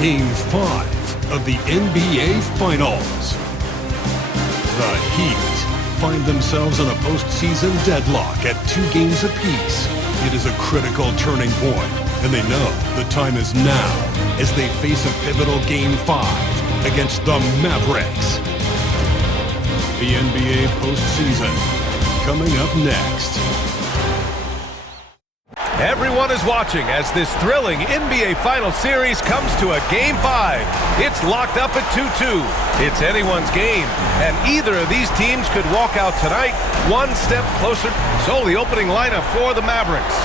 Game 5 of the NBA Finals. The Heat find themselves in a postseason deadlock at 2 games apiece. It is a critical turning point, and they know the time is now as they face a pivotal Game 5 against the Mavericks. The NBA postseason coming up next. Everyone is watching as this thrilling NBA Finals series comes to a Game 5. It's locked up at 2-2. It's anyone's game, and either of these teams could walk out tonight one step closer. So the opening lineup for the Mavericks.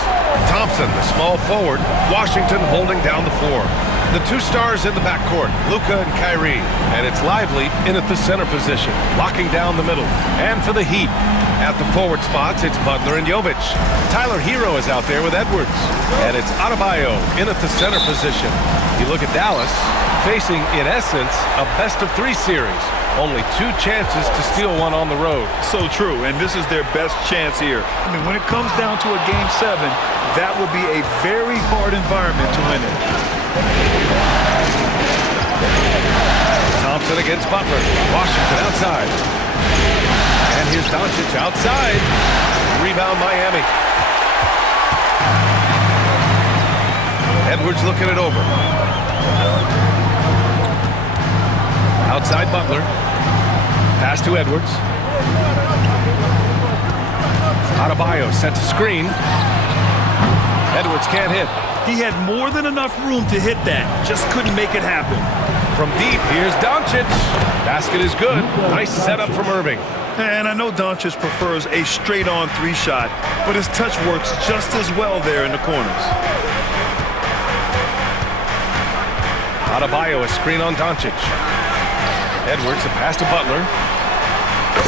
Thompson, the small forward. Washington holding down the floor. The 2 stars in the backcourt, Luka and Kyrie. And it's Lively in at the center position, locking down the middle. And for the Heat, at the forward spots, it's Butler and Jovic. Tyler Hero is out there with Edwards. And it's Adebayo in at the center position. You look at Dallas, facing, in essence, a best-of-3 series. Only 2 chances to steal one on the road. So true, and this is their best chance here. I mean, when it comes down to a Game 7, that will be a very hard environment to win it. Thompson against Butler. Washington outside. And here's Doncic outside. Rebound Miami. Edwards looking it over. Outside Butler. Pass to Edwards. Adebayo sets a screen. Edwards can't hit. He had more than enough room to hit that. Just couldn't make it happen. From deep, here's Doncic. Basket is good. Nice setup from Irving. And I know Doncic prefers a straight-on 3 shot, but his touch works just as well there in the corners. Adebayo, a screen on Doncic. Edwards, a pass to Butler.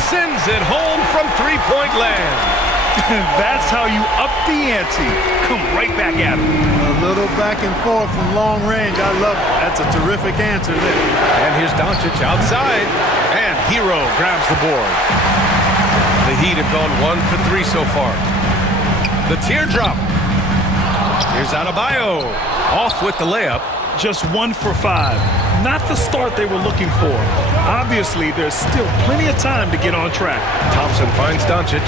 Sends it home from 3-point land. That's how you up the ante. Come right back at him. A little back and forth from long range. I love it. That's a terrific answer there. And here's Doncic outside. And Hero grabs the board. The Heat have gone 1 for 3 so far. The teardrop. Here's Adebayo. Off with the layup. Just 1 for 5. Not the start they were looking for. Obviously, there's still plenty of time to get on track. Thompson finds Doncic.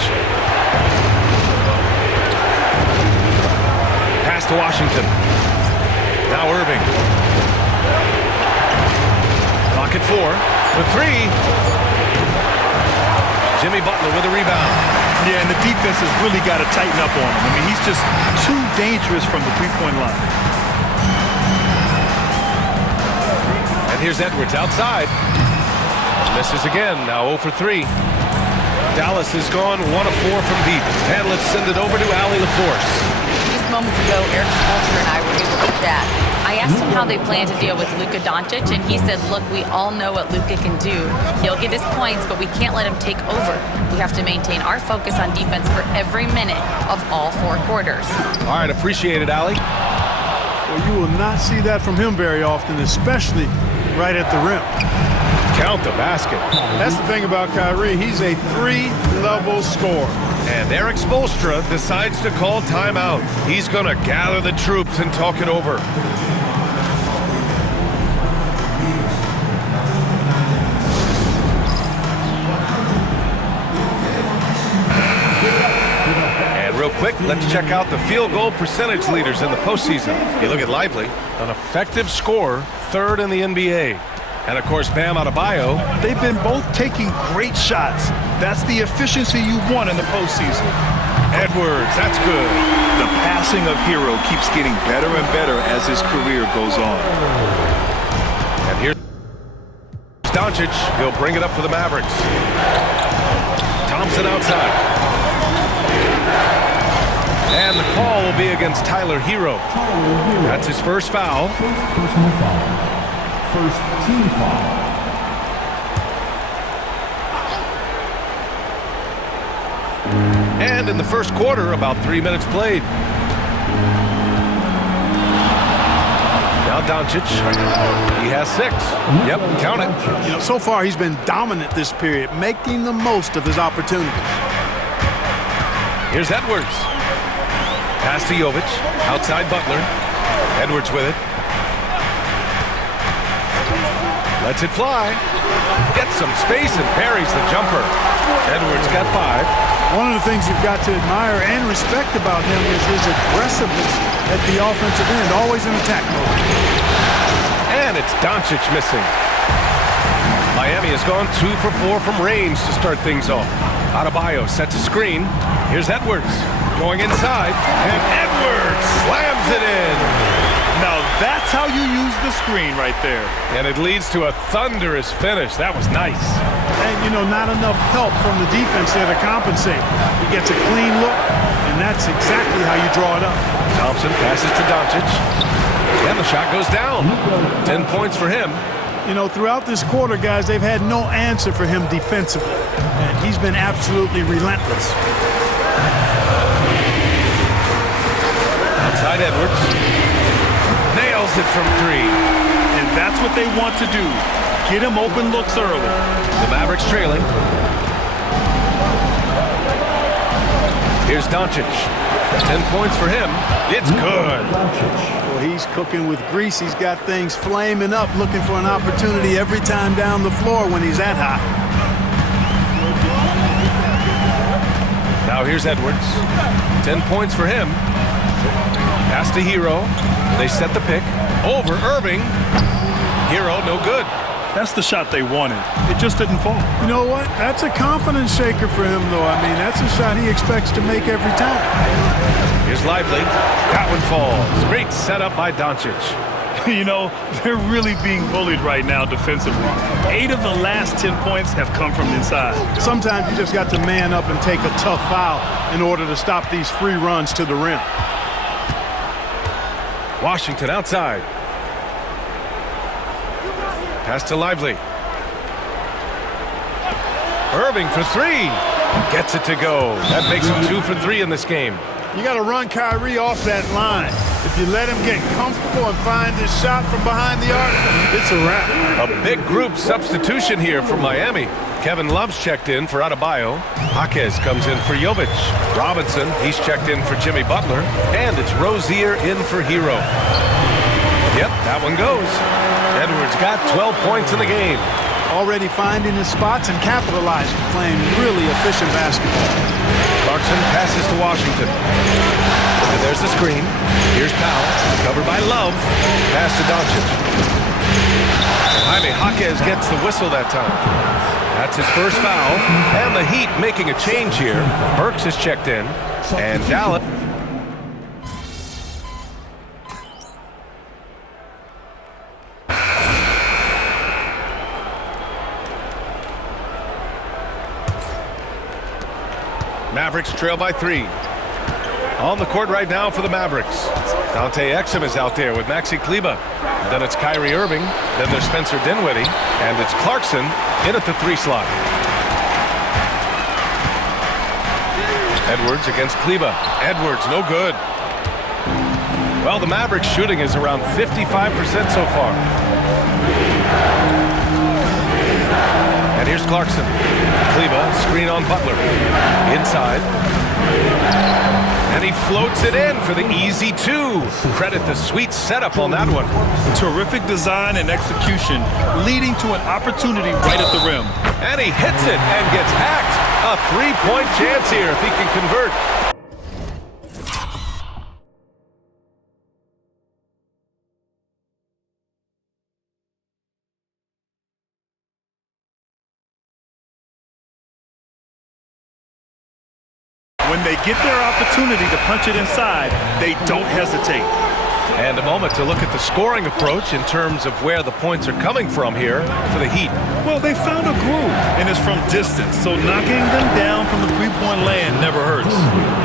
Pass to Washington. Now Irving. Clock at 4. For 3. Jimmy Butler with a rebound. Yeah, and the defense has really got to tighten up on him. I mean, he's just too dangerous from the 3-point line. And here's Edwards outside. Misses again, now 0 for 3. Dallas has gone 1 of 4 from deep. And let's send it over to Allie LaForce. Just moments ago, Eric Spoelstra and I were able to chat. I asked him how they plan to deal with Luka Doncic, and he said, look, we all know what Luka can do. He'll get his points, but we can't let him take over. We have to maintain our focus on defense for every minute of all 4 quarters. All right, appreciate it, Allie. Well, you will not see that from him very often, especially right at the rim. Count the basket. That's the thing about Kyrie. He's a 3-level scorer. And Eric Spoelstra decides to call timeout. He's going to gather the troops and talk it over. And real quick, let's check out the field goal percentage leaders in the postseason. You look at Lively, an effective scorer, 3rd in the NBA. And, of course, Bam Adebayo. They've been both taking great shots. That's the efficiency you want in the postseason. Edwards, that's good. The passing of Hero keeps getting better and better as his career goes on. And here's Doncic. He'll bring it up for the Mavericks. Thompson outside. And the call will be against Tyler Hero. That's his first foul. Personal foul. First team foul. And in the first quarter, about 3 minutes played. Now Doncic. He has 6. Yep, count it. You know, so far he's been dominant this period, making the most of his opportunities. Here's Edwards. Pass to Jovic. Outside Butler. Edwards with it. Lets it fly. Gets some space and buries the jumper. Edwards got 5. One of the things you've got to admire and respect about him is his aggressiveness at the offensive end, always in attack mode. And it's Doncic missing. Miami has gone 2 for 4 from range to start things off. Adebayo sets a screen. Here's Edwards going inside, and Edwards slams it in. Now that's how you use the screen right there. And it leads to a thunderous finish. That was nice. And, you know, not enough help from the defense there to compensate. He gets a clean look, and that's exactly how you draw it up. Thompson passes to Doncic, and the shot goes down. 10 points for him. You know, throughout this quarter, guys, they've had no answer for him defensively. And he's been absolutely relentless. Outside Edwards. Nails it from 3. And that's what they want to do. Get him open looks early. The Mavericks trailing. Here's Doncic. 10 points for him. It's good. Well, he's cooking with grease. He's got things flaming up, looking for an opportunity every time down the floor when he's that high. Now here's Edwards. 10 points for him. Pass to Hero. They set the pick. Over Irving. Hero, no good. That's the shot they wanted. It just didn't fall. You know what? That's a confidence shaker for him, though. I mean, that's a shot he expects to make every time. Here's Lively. That one falls. Great setup by Doncic. You know, they're really being bullied right now defensively. 8 of the last 10 points have come from inside. Sometimes you just got to man up and take a tough foul in order to stop these free runs to the rim. Washington outside. Pass to Lively. Irving for 3. Gets it to go. That makes him 2 for 3 in this game. You got to run Kyrie off that line. If you let him get comfortable and find this shot from behind the arc, it's a wrap. A big group substitution here for Miami. Kevin Love's checked in for Adebayo. Jaquez comes in for Jovic. Robinson, he's checked in for Jimmy Butler. And it's Rozier in for Hero. Yep, that one goes. Edwards got 12 points in the game. Already finding his spots and capitalizing, playing really efficient basketball. Clarkson passes to Washington. And there's the screen. Here's Powell, covered by Love. Pass to Doncic. Jaime Jaquez gets the whistle that time. That's his first foul. And the Heat making a change here. Burks is checked in. And Dallas. Mavericks trail by 3. On the court right now for the Mavericks. Dante Exum is out there with Maxi Kleber. Then it's Kyrie Irving. Then there's Spencer Dinwiddie. And it's Clarkson in at the 3 slot. Edwards against Kleber. Edwards, no good. Well, the Mavericks shooting is around 55% so far. And here's Clarkson. Kleber, screen on Butler. Inside. And he floats it in for the easy 2. Credit the sweet setup on that one. Terrific design and execution, leading to an opportunity right at the rim. And he hits it and gets hacked. A 3-point chance here if he can convert. When they get their opportunity to punch it inside, they don't hesitate. And a moment to look at the scoring approach in terms of where the points are coming from here for the Heat. Well, they found a groove, and it's from distance, so knocking them down from the three-point land never hurts.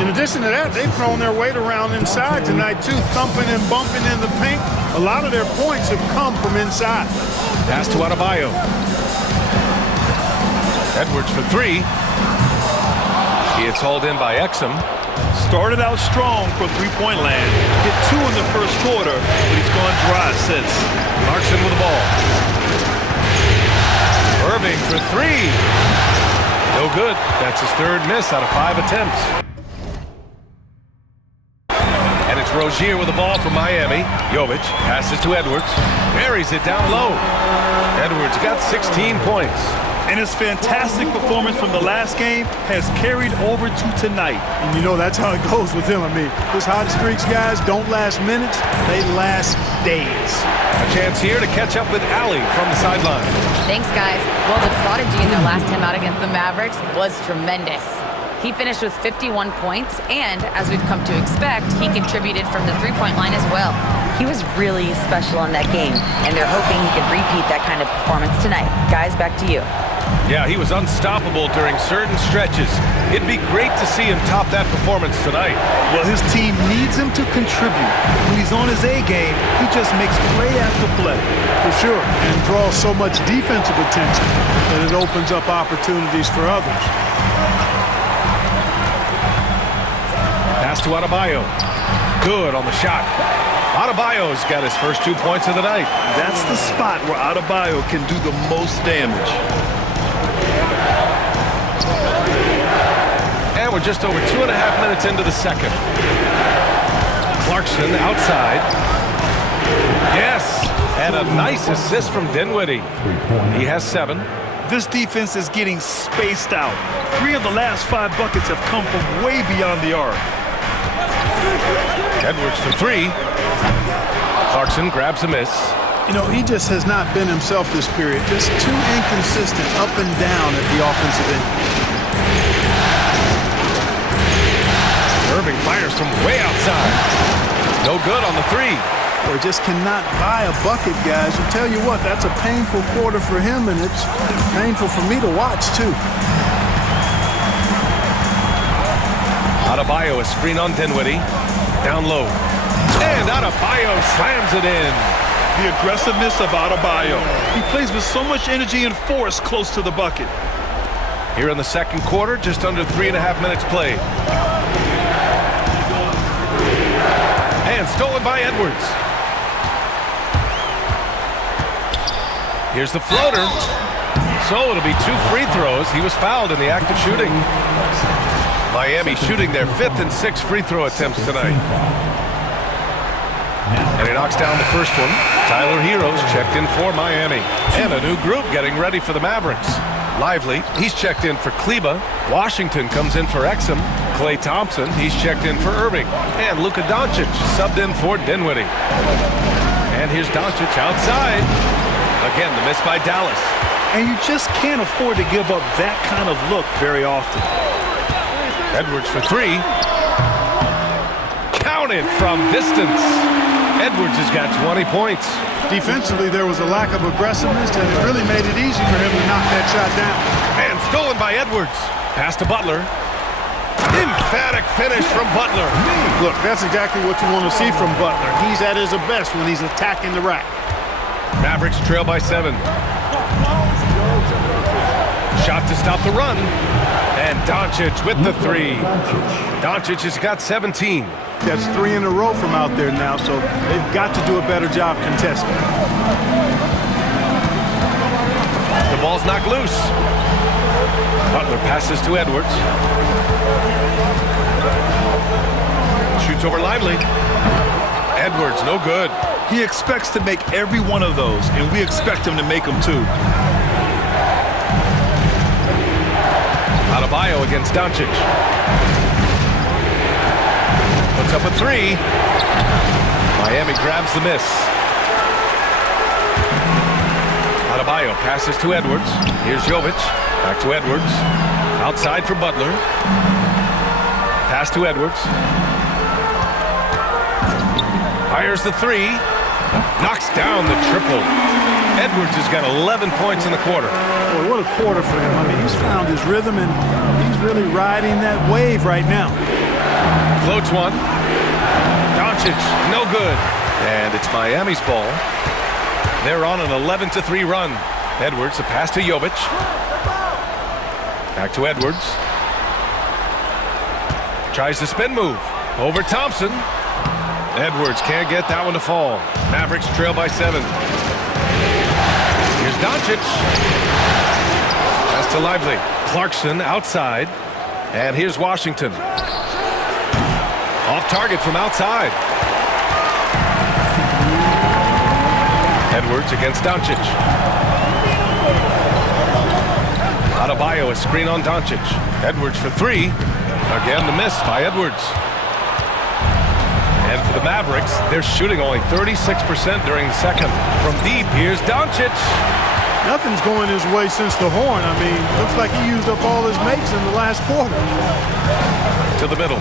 In addition to that, they've thrown their weight around inside tonight, too, thumping and bumping in the paint. A lot of their points have come from inside. Pass to Adebayo. Edwards for 3. It's hauled in by Exum. Started out strong from three-point land. Hit 2 in the first quarter, but he's gone dry since. Clarkson with the ball. Irving for 3. No good. That's his 3rd miss out of 5 attempts. And it's Rozier with the ball for Miami. Jovic passes to Edwards. Buries it down low. Edwards got 16 points. And his fantastic performance from the last game has carried over to tonight. And you know that's how it goes with him. I mean, his hot streaks, guys, don't last minutes. They last days. A chance here to catch up with Allie from the sideline. Thanks, guys. Well, the prodigy in their last time out against the Mavericks was tremendous. He finished with 51 points, and as we've come to expect, he contributed from the three-point line as well. He was really special in that game, and they're hoping he can repeat that kind of performance tonight. Guys, back to you. Yeah, he was unstoppable during certain stretches. It'd be great to see him top that performance tonight. Well, his team needs him to contribute. When he's on his A game, he just makes play after play. For sure, and draws so much defensive attention that it opens up opportunities for others. Pass to Adebayo. Good on the shot. Adebayo's got his first 2 points of the night. That's the spot where Adebayo can do the most damage. And we're just over 2.5 minutes into the second. Clarkson outside. Yes, and a nice assist from Dinwiddie. He has 7. This defense is getting spaced out. 3 of the last 5 buckets have come from way beyond the arc. Edwards for 3. Clarkson grabs a miss. You know, he just has not been himself this period. Just too inconsistent up and down at the offensive end. Irving fires from way outside. No good on the 3. Or just cannot buy a bucket, guys. I tell you what, that's a painful quarter for him, and it's painful for me to watch, too. Adebayo, a screen on Dinwiddie. Down low. And Adebayo slams it in. The aggressiveness of Adebayo. He plays with so much energy and force close to the bucket. Here in the second quarter, just under 3.5 minutes played. And stolen by Edwards. Here's the floater. So it'll be 2 free throws. He was fouled in the act of shooting. Miami shooting their 5th and 6th free throw attempts tonight. And he knocks down the first one. Tyler Hero's checked in for Miami. And a new group getting ready for the Mavericks. Lively, he's checked in for Kleba. Washington comes in for Exum. Klay Thompson, he's checked in for Irving. And Luka Doncic subbed in for Dinwiddie. And here's Doncic outside. Again, the miss by Dallas. And you just can't afford to give up that kind of look very often. Edwards for 3. Counted from distance. Edwards has got 20 points. Defensively, there was a lack of aggressiveness, and it really made it easy for him to knock that shot down. And stolen by Edwards. Pass to Butler. Emphatic finish from Butler. Look, that's exactly what you want to see from Butler. He's at his best when he's attacking the rack. Mavericks trail by 7. Shot to stop the run. And Doncic with the 3. Doncic has got 17. That's 3 in a row from out there now, so they've got to do a better job contesting. The ball's knocked loose. Butler passes to Edwards. Shoots over Lively. Edwards, no good. He expects to make every one of those, and we expect him to make them too. Adebayo against Doncic. Puts up a 3. Miami grabs the miss. Adebayo passes to Edwards. Here's Jovic. Back to Edwards. Outside for Butler. Pass to Edwards. Fires the 3. Knocks down the triple. Edwards has got 11 points in the quarter. Boy, what a quarter for him. I mean, he's found his rhythm, and he's really riding that wave right now. Floats one. Doncic, no good. And it's Miami's ball. They're on an 11-3 run. Edwards, a pass to Jovic. Back to Edwards. Tries the spin move. Over Thompson. Edwards can't get that one to fall. Mavericks trail by 7. Here's Doncic. Pass to Lively. Clarkson outside. And here's Washington. Off target from outside. Edwards against Doncic. Adebayo, a screen on Doncic. Edwards for three. Again, the miss by Edwards. And for the Mavericks, they're shooting only 36% during the second. From deep, here's Doncic. Nothing's going his way since the horn. I mean, looks like he used up all his mates in the last quarter. To the middle.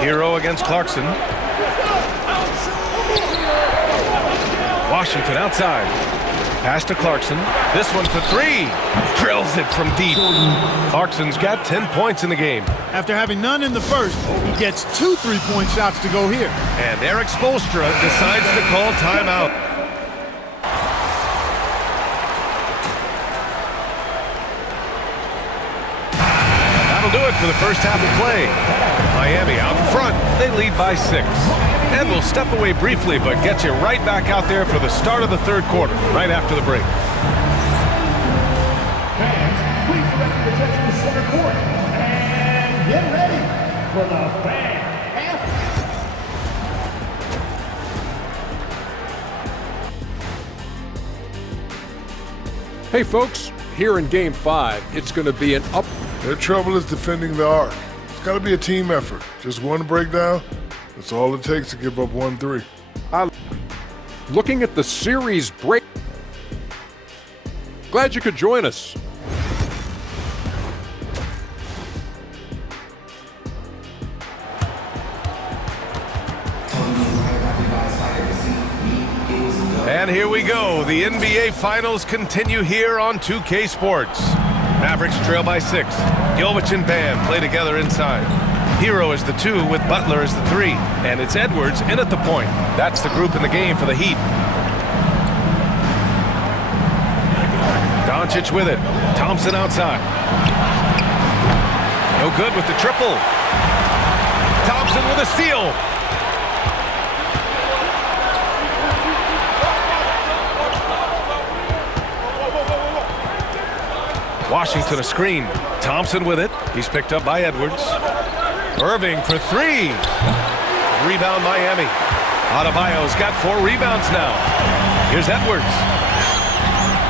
Hero against Clarkson. Washington outside. Pass to Clarkson. This one for three. Drills it from deep. Clarkson's got 10 points in the game. After having none in the first, he gets 2 3-point shots to go here. And Eric Spoelstra decides to call timeout. That'll do it for the first half of play. Miami out in front. They lead by 6. And we'll step away briefly, but get you right back out there for the start of the third quarter, right after the break. Fans, please direct your attention to center court. And get ready for the fan Hey folks, here in Game 5, it's going to be an up. Their trouble is defending the arc. It's got to be a team effort. Just one breakdown, that's all it takes to give up 1-3. Looking at the series break. Glad you could join us. And here we go. The NBA Finals continue here on 2K Sports. Mavericks trail by 6. Jovic and Bam play together inside. Hero is the 2 with Butler as the 3. And it's Edwards in at the point. That's the group in the game for the Heat. Doncic with it. Thompson outside. No good with the triple. Thompson with a steal. Washington a screen. Thompson with it. He's picked up by Edwards. Irving for 3. Rebound Miami. Adebayo's got 4 rebounds now. Here's Edwards.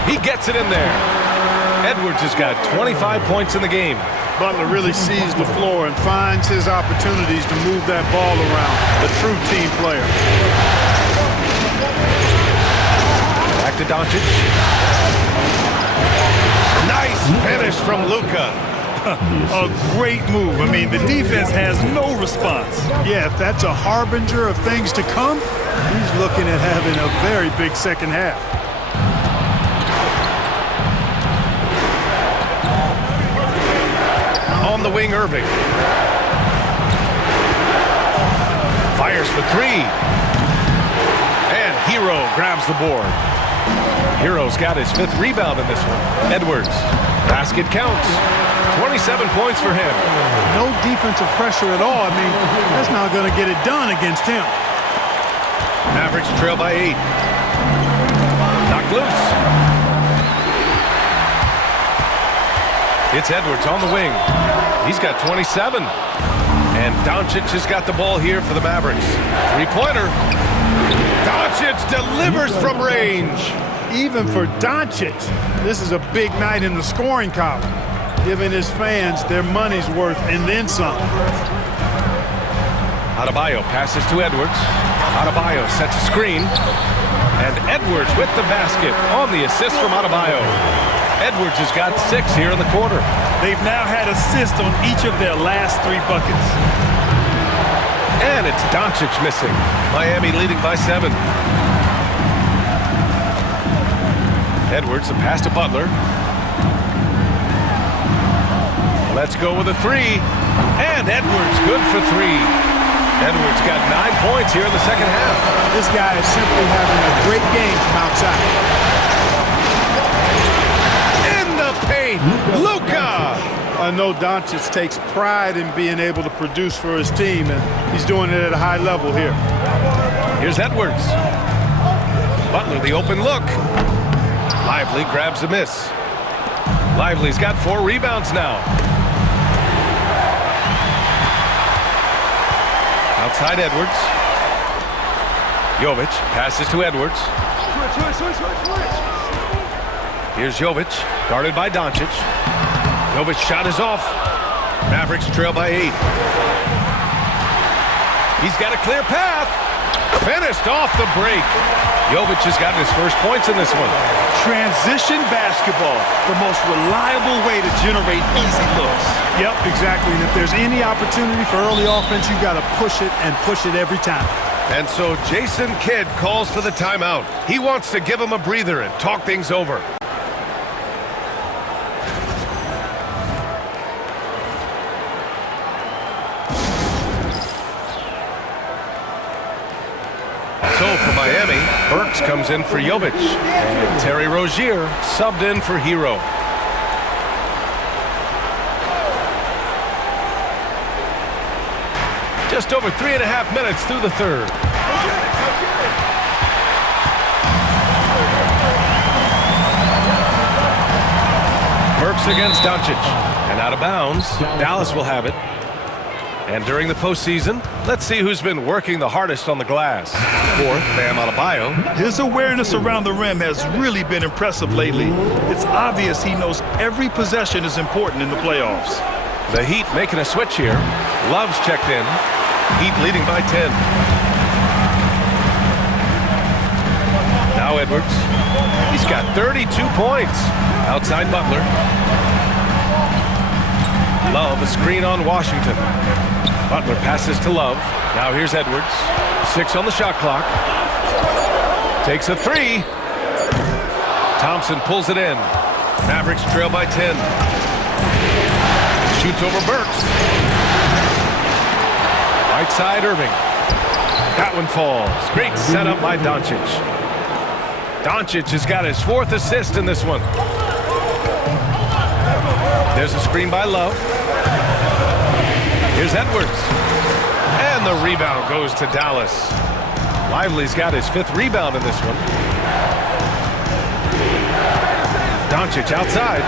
He gets it in there. Edwards has got 25 points in the game. Butler really sees the floor and finds his opportunities to move that ball around. A true team player. Back to Doncic. Nice finish from Luka. A great move. I mean, the defense has no response. Yeah, if that's a harbinger of things to come, he's looking at having a very big second half. On the wing, Irving. Fires for 3. And Hero grabs the board. Hero's got his 5th rebound in this one. Edwards. Basket counts. 27 points for him. No defensive pressure at all. I mean, that's not going to get it done against him. Mavericks trail by 8. Knocked loose. It's Edwards on the wing. He's got 27. And Doncic has got the ball here for the Mavericks. 3-pointer. Doncic delivers from range. Even for Doncic, this is a big night in the scoring column, giving his fans their money's worth and then some. Adebayo passes to Edwards. Adebayo sets a screen. And Edwards with the basket on the assist from Adebayo. Edwards has got 6 here in the quarter. They've now had assists on each of their last 3 buckets. And it's Doncic missing. Miami leading by 7. Edwards, a pass to Butler. Let's go with a 3. And Edwards, good for 3. Edwards got 9 points here in the second half. This guy is simply having a great game from outside. In the paint, Luka! I know Doncic takes pride in being able to produce for his team, and he's doing it at a high level here. Here's Edwards. Butler, the open look. Lively grabs a miss. Lively's got 4 rebounds now. Outside Edwards. Jovic passes to Edwards. Here's Jovic, guarded by Doncic. Jovic shot is off. Mavericks trail by 8. He's got a clear path. Finished off the break. Jovic has gotten his first points in this one. Transition basketball, the most reliable way to generate easy looks. Yep, exactly. And if there's any opportunity for early offense, you've got to push it and push it every time. And so Jason Kidd calls for the timeout. He wants to give him a breather and talk things over. So for Miami, Burks comes in for Jovic. And Terry Rozier subbed in for Hero. Just over 3.5 minutes through the third. Burks against Doncic. And out of bounds, Dallas will have it. And during the postseason, let's see who's been working the hardest on the glass. Fourth, Bam Adebayo. His awareness around the rim has really been impressive lately. It's obvious he knows every possession is important in the playoffs. The Heat making a switch here. Love's checked in. Heat leading by 10. Now Edwards. He's got 32 points. Outside Butler. Love a screen on Washington. Butler passes to Love. Now here's Edwards. 6 on the shot clock. Takes a 3. Thompson pulls it in. Mavericks trail by 10. Shoots over Burks. Right side Irving. That one falls. Great setup by Doncic. Doncic has got his 4th assist in this one. There's a screen by Love. Here's Edwards. And the rebound goes to Dallas. Lively's got his 5th rebound in this one. Doncic outside.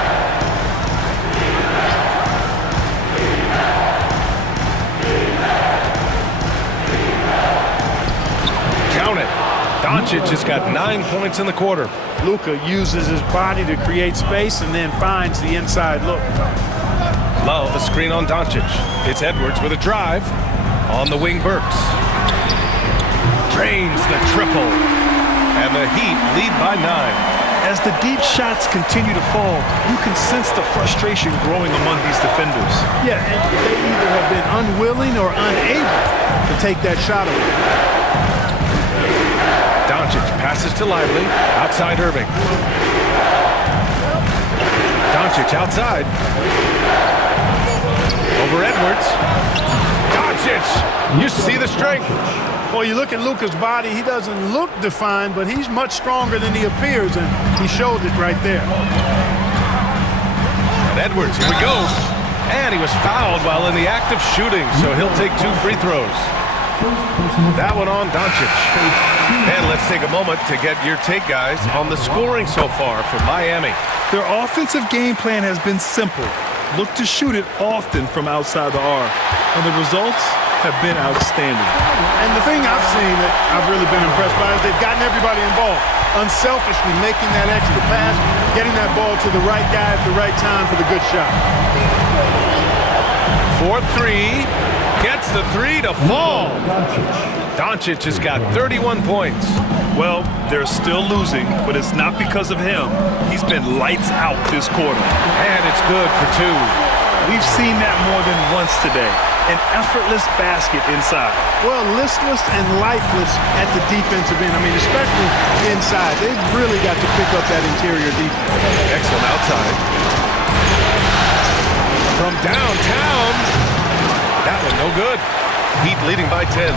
Count it. Doncic has got 9 points in the quarter. Luka uses his body to create space and then finds the inside look. Love a screen on Doncic. It's Edwards with a drive. On the wing, Burks. Drains the triple. And the Heat lead by 9. As the deep shots continue to fall, you can sense the frustration growing among these defenders. Yeah, and they either have been unwilling or unable to take that shot away. Doncic passes to Lively. Outside Irving. Doncic outside. Over Edwards. Doncic! You see the strength. Well, you look at Luka's body, he doesn't look defined, but he's much stronger than he appears, and he showed it right there. And Edwards, here we go. And he was fouled while in the act of shooting, so he'll take 2 free throws. That one on Doncic. And let's take a moment to get your take, guys, on the scoring so far for Miami. Their offensive game plan has been simple. Look to shoot it often from outside the arc. And the results have been outstanding. And the thing I've seen that I've really been impressed by is they've gotten everybody involved. Unselfishly making that extra pass, getting that ball to the right guy at the right time for the good shot. 4-3. Gets the 3 to fall. Doncic has got 31 points. Well, they're still losing, but it's not because of him. He's been lights out this quarter. And it's good for 2. We've seen that more than once today. An effortless basket inside. Well, listless and lifeless at the defensive end. I mean, especially inside. They've really got to pick up that interior defense. Excellent outside. From downtown. That one no good. Heat leading by 10.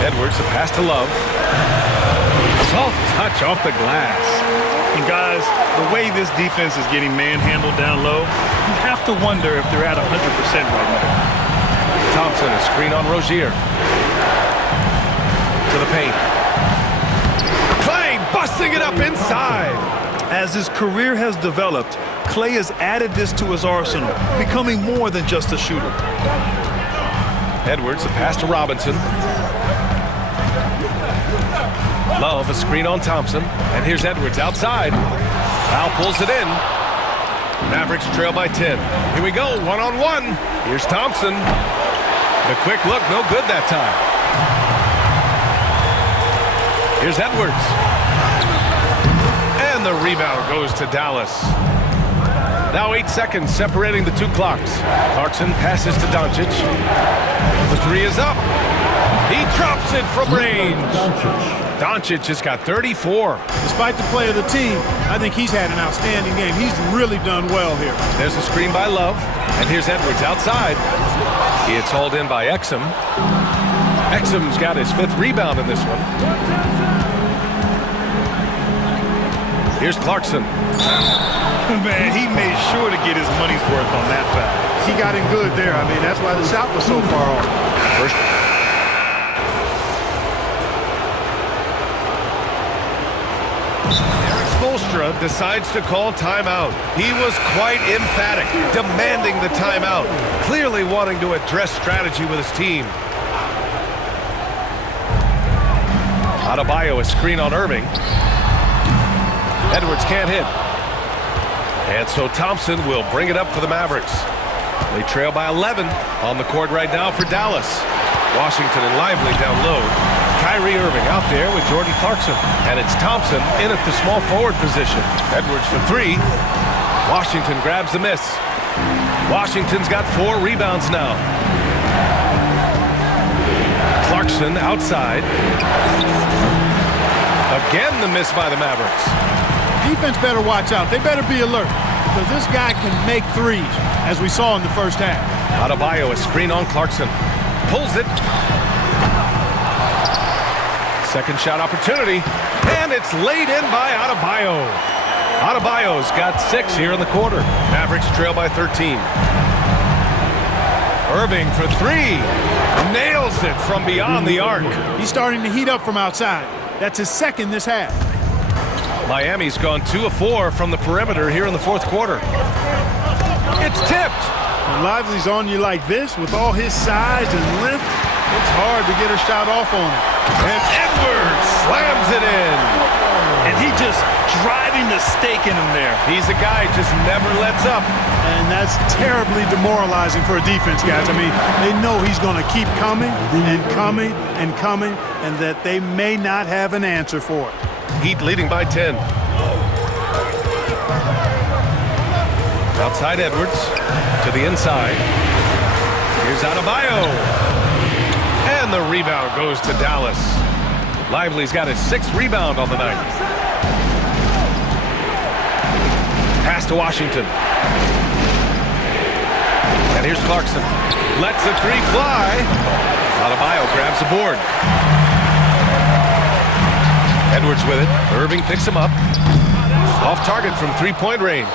Edwards, the pass to Love. Soft touch off the glass. And guys, the way this defense is getting manhandled down low, you have to wonder if they're at 100% right now. Thompson, a screen on Rozier. To the paint. Clay busting it up inside. As his career has developed, Clay has added this to his arsenal, becoming more than just a shooter. Edwards, the pass to Robinson. Love, a screen on Thompson. And here's Edwards outside. Foul pulls it in. Mavericks trail by 10. Here we go, one-on-one. Here's Thompson. The quick look, no good that time. Here's Edwards. And the rebound goes to Dallas. Now 8 seconds separating the two clocks. Clarkson passes to Doncic. The three is up. He drops it from range. Doncic just got 34. Despite the play of the team, I think he's had an outstanding game. He's really done well here. There's a screen by Love. And here's Edwards outside. It's hauled in by Exum. Exum's got his 5th rebound in this one. Here's Clarkson. Man, he made sure to get his money's worth on that foul. He got him good there. I mean, that's why the shot was so far off. First. Spoelstra decides to call timeout. He was quite emphatic, demanding the timeout, clearly wanting to address strategy with his team. Adebayo, a screen on Irving. Edwards can't hit. And so Thompson will bring it up for the Mavericks. They trail by 11 on the court right now for Dallas. Washington and Lively down low. Kyrie Irving out there with Jordan Clarkson. And it's Thompson in at the small forward position. Edwards for 3. Washington grabs the miss. Washington's got 4 rebounds now. Clarkson outside. Again the miss by the Mavericks. Defense better watch out. They better be alert because this guy can make threes, as we saw in the first half. Adebayo, a screen on Clarkson. Pulls it. Second shot opportunity. And it's laid in by Adebayo. Adebayo's got 6 here in the quarter. Mavericks trail by 13. Irving for 3. Nails it from beyond the arc. He's starting to heat up from outside. That's his 2nd this half. Miami's gone 2 of 4 from the perimeter here in the 4th quarter. It's tipped. When Lively's on you like this, with all his size and length, it's hard to get a shot off on him. And Edwards slams it in. And he just driving the stake in him there. He's a guy who just never lets up. And that's terribly demoralizing for a defense, guys. I mean, they know he's going to keep coming and coming and coming, and that they may not have an answer for it. Heat leading by 10. Outside Edwards to the inside. Here's Adebayo. And the rebound goes to Dallas. Lively's got his 6th rebound on the night. Pass to Washington. And here's Clarkson. Lets the 3 fly. Adebayo grabs the board. Edwards with it. Irving picks him up. Off target from 3-point range.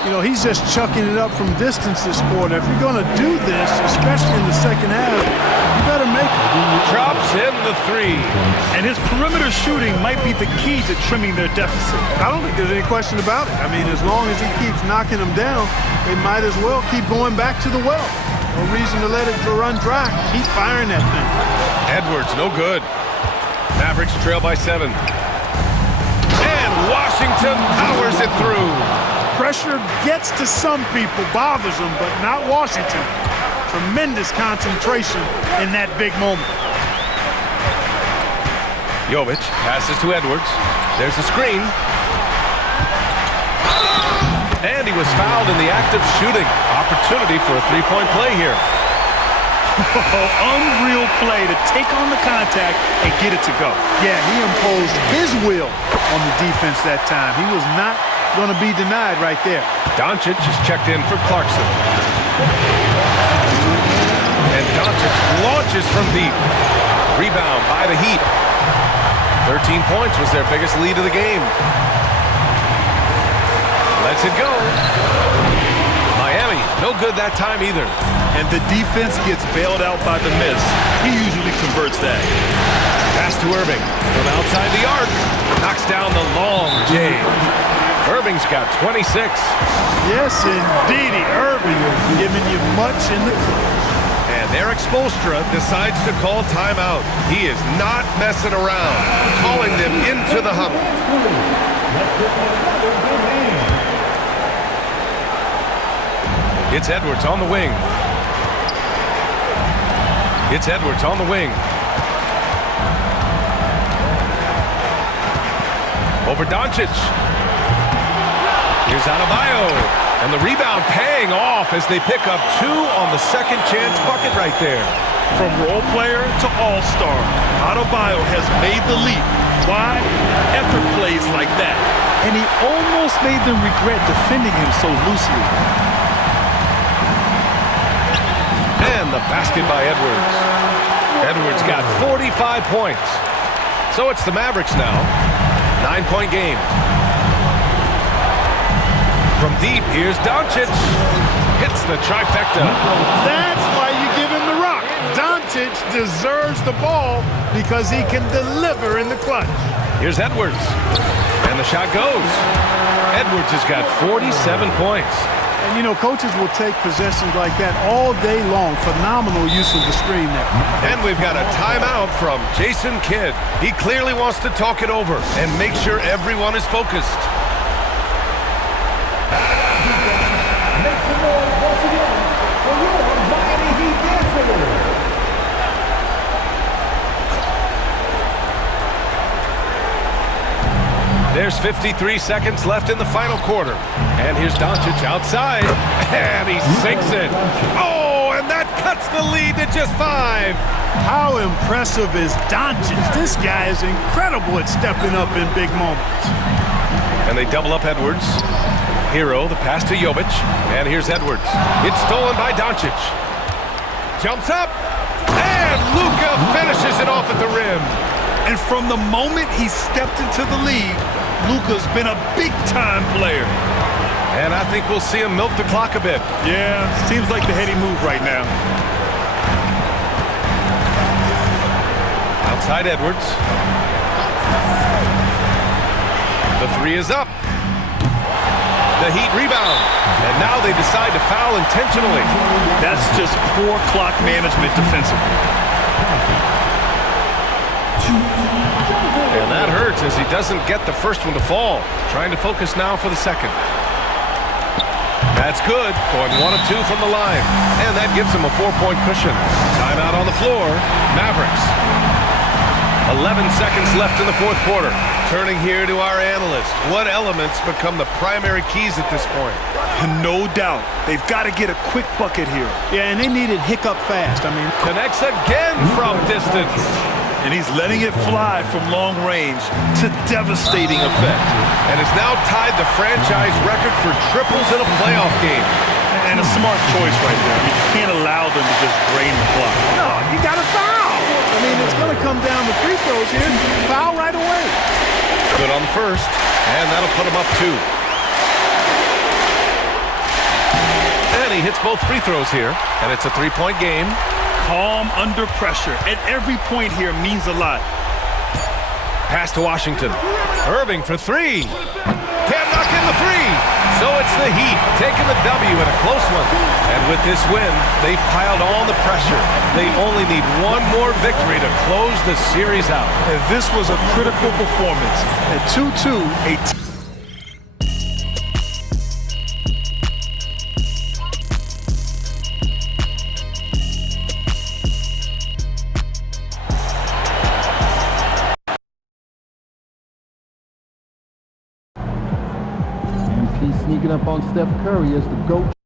You know, he's just chucking it up from distance this quarter. If you're going to do this, especially in the second half, you better make it. Drops in the 3. And his perimeter shooting might be the key to trimming their deficit. I don't think there's any question about it. I mean, as long as he keeps knocking them down, they might as well keep going back to the well. No reason to let it run dry. Keep firing that thing. Edwards, no good. Mavericks trail by 7. And Washington powers it through. Pressure gets to some people, bothers them, but not Washington. Tremendous concentration in that big moment. Jovic passes to Edwards. There's a screen. And he was fouled in the act of shooting. Opportunity for a 3-point play here. Unreal play to take on the contact and get it to go. Yeah, he imposed his will on the defense that time. He was not going to be denied right there. Doncic is checked in for Clarkson. And Doncic launches from deep. Rebound by the Heat. 13 points was their biggest lead of the game. Lets it go. Miami, no good that time either. And the defense gets bailed out by the miss. He usually converts that. Pass to Irving from outside the arc. Knocks down the long J. Irving's got 26. Yes, indeedy. Irving is giving you much in the clutch. And Eric Spoelstra decides to call timeout. He is not messing around, calling them into the huddle. It's Edwards on the wing. It's Edwards on the wing. Over Doncic. Here's Adebayo. And the rebound paying off as they pick up 2 on the second chance bucket right there. From role player to all-star, Adebayo has made the leap. Why? Effort plays like that. And he almost made them regret defending him so loosely. And the basket by Edwards. Edwards got 45 points. So it's the Mavericks now. 9-point game. From deep, here's Doncic. Hits the trifecta. That's why you give him the rock. Doncic deserves the ball because he can deliver in the clutch. Here's Edwards. And the shot goes. Edwards has got 47 points. And, you know, coaches will take possessions like that all day long. Phenomenal use of the screen there. And we've got a timeout from Jason Kidd. He clearly wants to talk it over and make sure everyone is focused. Make some noise once again for your Miami Heat dancers. There's 53 seconds left in the final quarter. And here's Doncic outside. And he sinks it. Oh, and that cuts the lead to just 5. How impressive is Doncic? This guy is incredible at stepping up in big moments. And they double up Edwards. Hero, the pass to Jovic. And here's Edwards. It's stolen by Doncic. Jumps up. And Luka finishes it off at the rim. And from the moment he stepped into the league, Luka's been a big-time player. And I think we'll see him milk the clock a bit. Yeah, seems like the heady move right now. Outside Edwards. The 3 is up. The Heat rebound. And now they decide to foul intentionally. That's just poor clock management defensively. And that hurts as he doesn't get the first one to fall. Trying to focus now for the second. That's good. Going 1 of 2 from the line. And that gives him a 4-point cushion. Timeout on the floor. Mavericks. 11 seconds left in the fourth quarter. Turning here to our analyst. What elements become the primary keys at this point? No doubt. They've got to get a quick bucket here. Yeah, and they need it hiccup fast. I mean, connects again from distance. And he's letting it fly from long range to devastating effect. And has now tied the franchise record for triples in a playoff game. And a smart choice right there. You can't allow them to just drain the clock. no, you got to foul. I mean, it's going to come down to free throws here. Foul right away. Good on the first, and that'll put him up 2. And he hits both free throws here, and it's a 3-point game. Calm under pressure, and every point here means a lot. Pass to Washington. Irving for 3. Can't knock in the 3. So it's the Heat taking the W in a close one. And with this win, they've piled on the pressure. They only need one more victory to close the series out. And this was a critical performance. At 2-2, He's sneaking up on Steph Curry as the GOAT.